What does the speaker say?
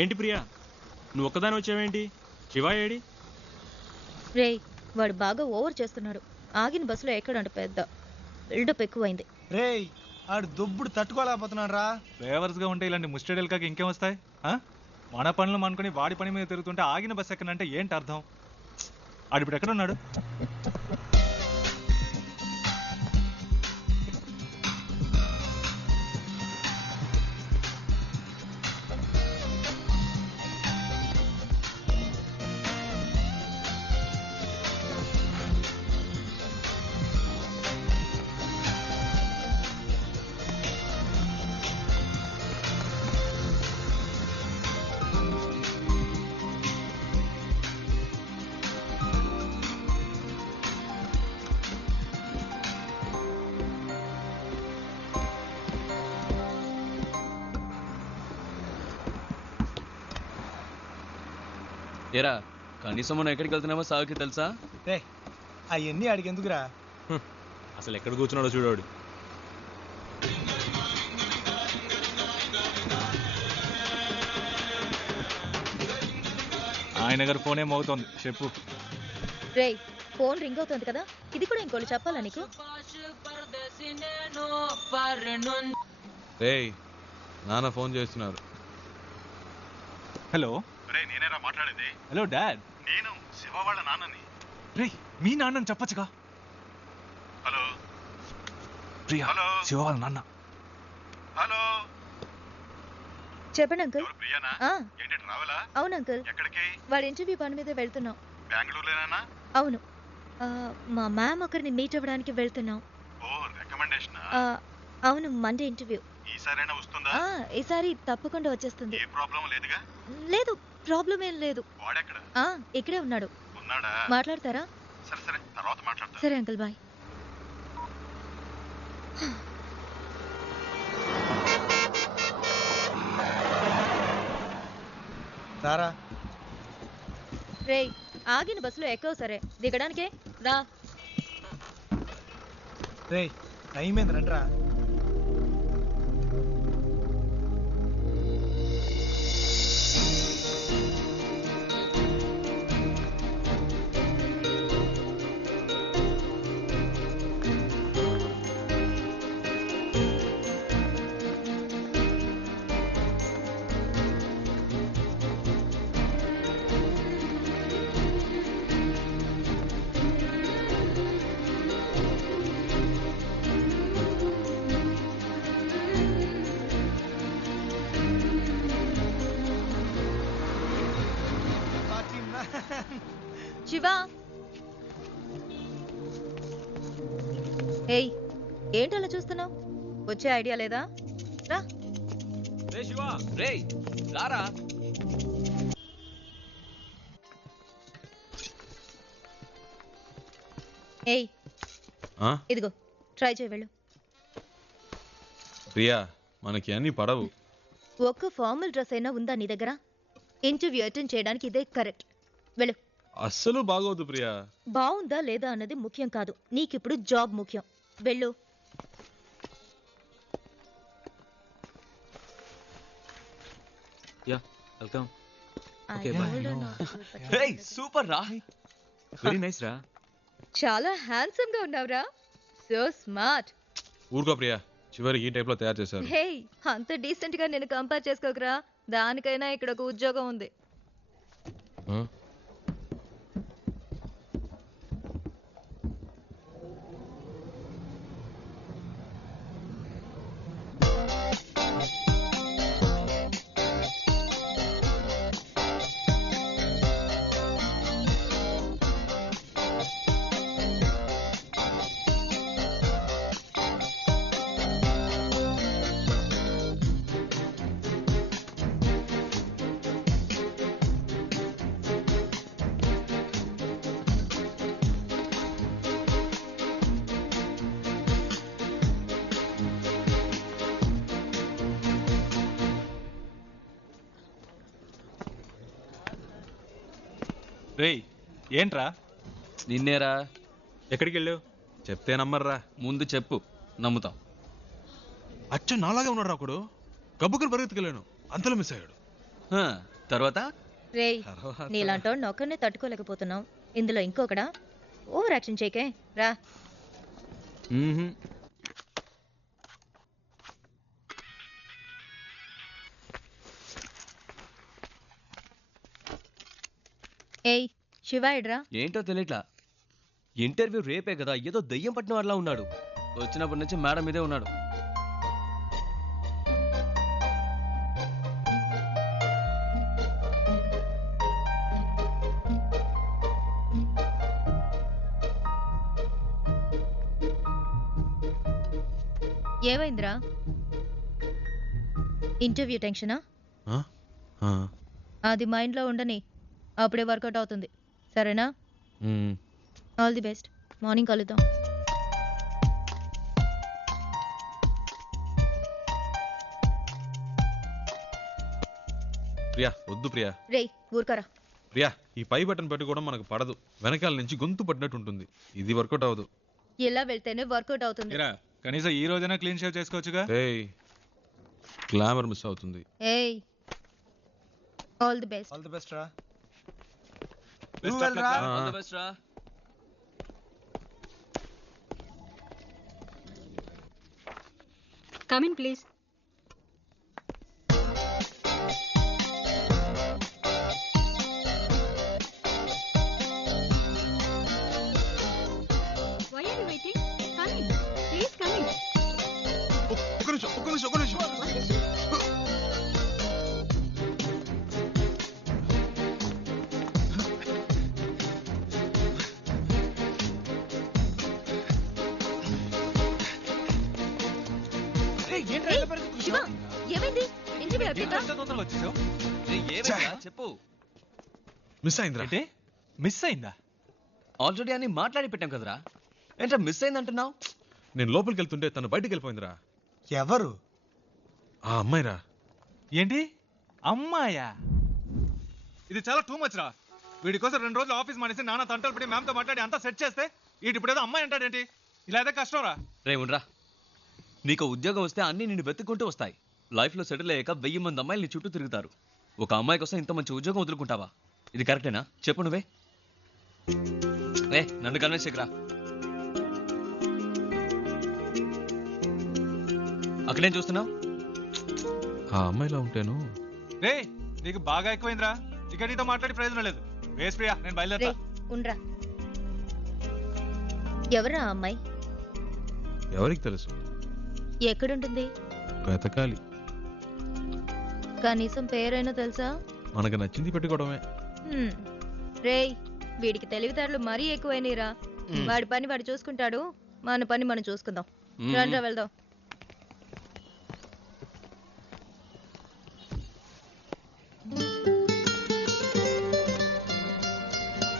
ఏంటి ప్రియా, నువ్వు ఒక్కదాని వచ్చావేంటి? శివ ఏడి? రేయ్, వాడు బాగా ఓవర్ చేస్తున్నాడు. ఆగిన బస్సులో ఎక్కడంట పెద్ద బిల్డప్ ఎక్కువైంది. రేయ్, ఆడు దుబ్బుడు తట్టుకోలేకపోతున్నాడు రా. ఫేవర్స్గా ఉంటే ఇలాంటి ముస్టడీలు కాక ఇంకేం వస్తాయి? మన పనులు అనుకుని వాడి పని మీద తిరుగుతుంటే ఆగిన బస్సు ఎక్కడంటే ఏంటి అర్థం? ఆడు ఇప్పుడు ఎక్కడున్నాడు? ఏరా, కనీసం మనం ఎక్కడికి వెళ్తున్నామో సాగుకి తెలుసా? రే, అవన్నీ ఆడికి ఎందుకురా? అసలు ఎక్కడ కూర్చున్నాడో చూడాడు. ఆయన గారు ఫోన్ ఏమవుతోంది, చెప్పు. రేయ్, ఫోన్ రింగ్ అవుతుంది కదా, ఇది కూడా ఇంకోటి చెప్పాలా నీకు? రేయ్, నాన్న ఫోన్ చేస్తున్నారు. హలో. నేనేరా మాట్లాడేది? హలో డాడ్, నేను శివ వాళ్ళ నాన్నని. రే, మీ నాన్నని చెప్పచ్చుగా. హలో ప్రియా, హలో శివ వాళ్ళ నాన్న. హలో, చెప్పండి అంకుల్. ప్రియానా? ఏంటి రావాలా? అవును అంకుల్. ఎక్కడికి? వాడి ఇంటర్వ్యూ పని మీద వెళ్తున్నాం. బెంగళూరులోనేనా? అవును, మా మ్యామ్ ఒకరిని మీట్ అవ్వడానికి వెళ్తున్నాం. ఓ, రికమెండేషన్? అవును, మండే ఇంటర్వ్యూ. ఈసారైనా వస్తుందా? ఈసారి తప్పకుండా వచ్చేస్తుంది. ఏ ప్రాబ్లం లేదుగా? లేదు, ప్రాబ్లం ఏం లేదు. వాడెక్కడ? ఇక్కడే ఉన్నాడు. ఉన్నాడా? మాట్లాడతారా? సరే సరే, తర్వాత మాట్లాడతా. సరే అంకుల్, బాయ్. రారా. రేయ్, ఆగిన బస్సులో ఎక్కవు సరే, దిగడానికే రా. రేయ్, టైం ఏంది, రండిరా. శివా, ఏయ్, ఏంటి అలా చూస్తున్నావు? వచ్చే ఐడియా లేదా? రా. రే శివ, రే రారా. ఏయ్, ఇదిగో ట్రై చేయి, వెళ్ళు. ప్రియా, మనకి అన్ని పడవు. ఒక్క ఫార్మల్ డ్రెస్ అయినా ఉందా నీ దగ్గర? ఇంటర్వ్యూ అటెండ్ చేయడానికి ఇదే కరెక్ట్. వెళ్ళు. అస్సలు బాగోదు ప్రియా. బాగుందా లేదా అన్నది ముఖ్యం కాదు, నీకిప్పుడు జాబ్ ముఖ్యం. వెళ్ళు. Yeah, welcome. సూపర్ రా, వెరీ నైస్ రా. చాలా హ్యాండ్సమ్ గా ఉన్నావురా. So smart. ఊరుకో ప్రియా, చివరికి ఈ టైప్ లో తయారు చేశారు. హే, అంత డీసెంట్ గా నేను కంపేర్ చేసుకోకరా. దానికైనా ఇక్కడ ఒక ఉద్యోగం ఉంది. రేయ్, ఏంట్రా? నిన్నేరా. ఎక్కడికి వెళ్ళావు? చెప్తే నమ్మర్రా. ముందు చెప్పు, నమ్ముతాం. అచ్చ నాలాగే ఉన్నాడు ఒకడు. గబ్బుకుని పరిగెత్తుకెళ్ళాను, అంతలో మిస్ అయ్యాడు. తర్వాత రేయ్ తర్వాత- నీలాంటోడిని ఒక్కరినే తట్టుకోలేకపోతున్నావు ఇందులో ఇంకొకడా ఓవర్ యాక్షన్ చేయకే రా. మ్మ్హ్మ్. ఏయ్ శివాయిడ్రా. ఏంటో తెలియట్లా. ఇంటర్వ్యూ రేపే కదా, ఏదో దయ్యం పట్టిన వాళ్ళ ఉన్నాడు. వచ్చినప్పటి నుంచి మేడం మీదే ఉన్నాడు. ఏమైందిరా? ఇంటర్వ్యూ టెన్షనా? ఆ? ఆ. అది మైండ్లో ఉండని, అప్పుడే వర్కౌట్ అవుతుంది. సరేనా? మ్మ్. All the best. మార్నింగ్ కలుద్దాం. ప్రియా వద్దు ప్రియా. రేయ్ ఊరుకరా. ప్రియా ఈ పై బటన్ పెట్టుకోవడం మనకు పడదు. వెనకాల నుంచి గొంతు పట్టినట్టు ఉంటుంది. ఇది వర్కౌట్ అవ్వదు. ఇలా వెళ్తేనే వర్కౌట్ అవుతుంది. ఇరా కనీసం ఈ రోజైనా క్లీన్ షేవ్ చేసుకోవచ్చుగా. ఏయ్ గ్లామర్ మిస్ అవుతుంది. ఏయ్ all the best. All the best రా. Best నువ్వు of వెళ్ళరా. luck రా. All the best రా. Come in, please. Why are you waiting? Come in. Please come in. ఒక్క నిమిషం What is it? శివ ఏమైంది? ఇంటర్వ్యూ ఏంట్రా అయిపోయిందా? ఇంత తొందరగా వచ్చేసావు? ఏయ్, ఏమైందిరా? చెప్పు. మిస్ అయిందిరా. ఏంటి మిస్ అయిందా? ఆల్రెడీ అని మాట్లాడి పెట్టాం కదరా. ఏంట్రా మిస్ అయిందంటున్నావు? నేను లోపలికి వెళ్తుంటే తను బయటికి వెళ్ళిపోయిందిరా. ఎవరు? ఆ అమ్మాయిరా. ఏంటి అమ్మాయా? ఇది చాలా టూ మచ్ రా. వీడి కోసం 2 రోజులు ఆఫీస్ మానేసి నాన్న తంటలు పడి మ్యామ్తో మాట్లాడి అంతా సెట్ చేస్తే వీటి ఇప్పుడు ఏదో అమ్మాయి అంటాడేంటి? ఇలా అయితే కష్టం రా. రే ఉండరా. నీకు ఉద్యోగం వస్తే అన్నీ నిన్ను వెతుక్కుంటూ వస్తాయి. లైఫ్లో సెటిల్ అయ్యాక 1000 మంది అమ్మాయిలు నీ చుట్టూ తిరుగుతారు. ఒక అమ్మాయి కోసం ఇంత మంచి ఉద్యోగం వదులుకుంటావా? ఇది కరెక్టేనా? చెప్పు నువ్వే. నన్ను కన్విన్స్ చేయకురా. అక్కడేం చూస్తున్నావు? ఆ అమ్మాయిలా ఉంటేను. రే నీకు బాగా ఎక్కువైందిరా. ఇక నీతో మాట్లాడి ప్రయోజనం లేదు. వేస్ ప్రియా, నేను బయలుదేరా. రేయ్ ఉండ్రా. ఎవరా ఆ అమ్మాయి? ఎవరికి తెలుసు? ఎక్కడుంటుంది? వెతకాలి. కనీసం పేరైనా తెలుసా? మనకు నచ్చింది పెట్టుకోవడమే. రేయ్ వీడికి తెలివితేటలు మరీ ఎక్కువైనరా. వాడి పని వాడు చూసుకుంటాడు, మన పని మనం చూసుకుందాం. రండ్రా వెళ్దాం.